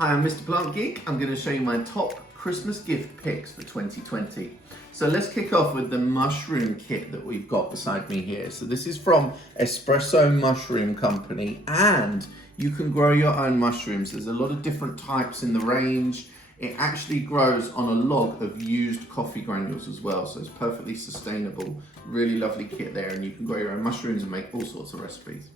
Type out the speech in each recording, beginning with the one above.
Hi, I'm Mr. Plant Geek. I'm going to show you my top Christmas gift picks for 2020. So let's kick off with the mushroom kit that we've got beside me here. So this is from Espresso Mushroom Company, and you can grow your own mushrooms. There's a lot of different types in the range. It actually grows on a log of used coffee granules as well, so it's perfectly sustainable. Really lovely kit there, and you can grow your own mushrooms and make all sorts of recipes.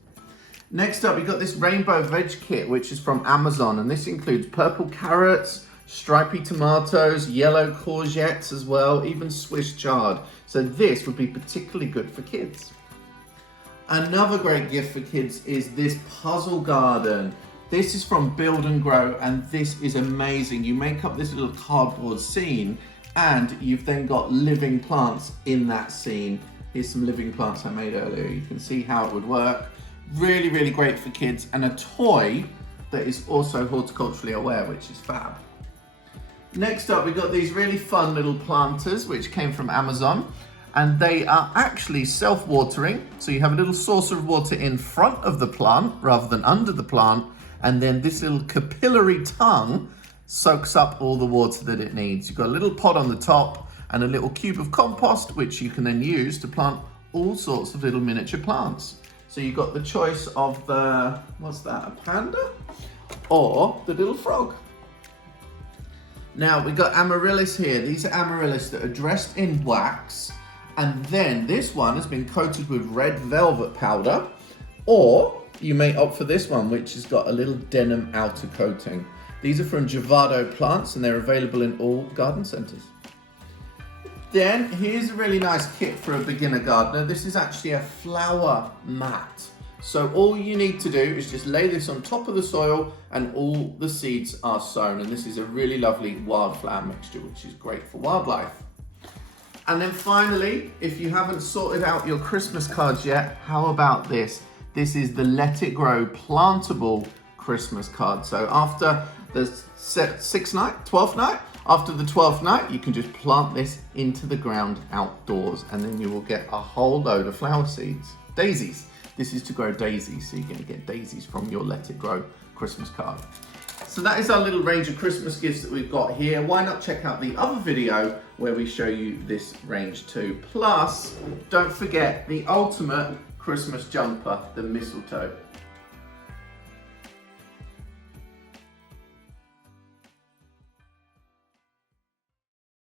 Next up, we've got this rainbow veg kit, which is from Amazon, and this includes purple carrots, stripy tomatoes, yellow courgettes as well, even Swiss chard. So this would be particularly good for kids. Another great gift for kids is this puzzle garden. This is from Build and Grow, and this is amazing. You make up this little cardboard scene, and you've then got living plants in that scene. Here's some living plants I made earlier. You can see how it would work. Really, really great for kids, and a toy that is also horticulturally aware, which is fab. Next up, we've got these really fun little planters, which came from Amazon, and they are actually self-watering. So you have a little saucer of water in front of the plant rather than under the plant, and then this little capillary tongue soaks up all the water that it needs. You've got a little pot on the top and a little cube of compost, which you can then use to plant all sorts of little miniature plants. So you've got the choice of the, what's that, a panda? Or the little frog. Now we've got Amaryllis here. These are Amaryllis that are dressed in wax, and then this one has been coated with red velvet powder, or you may opt for this one, which has got a little denim outer coating. These are from Javado Plants, and they're available in all garden centres. Then here's a really nice kit for a beginner gardener. This is actually a flower mat. So all you need to do is just lay this on top of the soil and all the seeds are sown. And this is a really lovely wildflower mixture, which is great for wildlife. And then finally, if you haven't sorted out your Christmas cards yet, how about this? This is the Let It Grow plantable Christmas card. So after the 12th night, after the 12th night, you can just plant this into the ground outdoors, and then you will get a whole load of flower seeds. Daisies. This is to grow daisies, so you're going to get daisies from your Let It Grow Christmas card. So that is our little range of Christmas gifts that we've got here. Why not check out the other video where we show you this range too. Plus, don't forget the ultimate Christmas jumper, the mistletoe.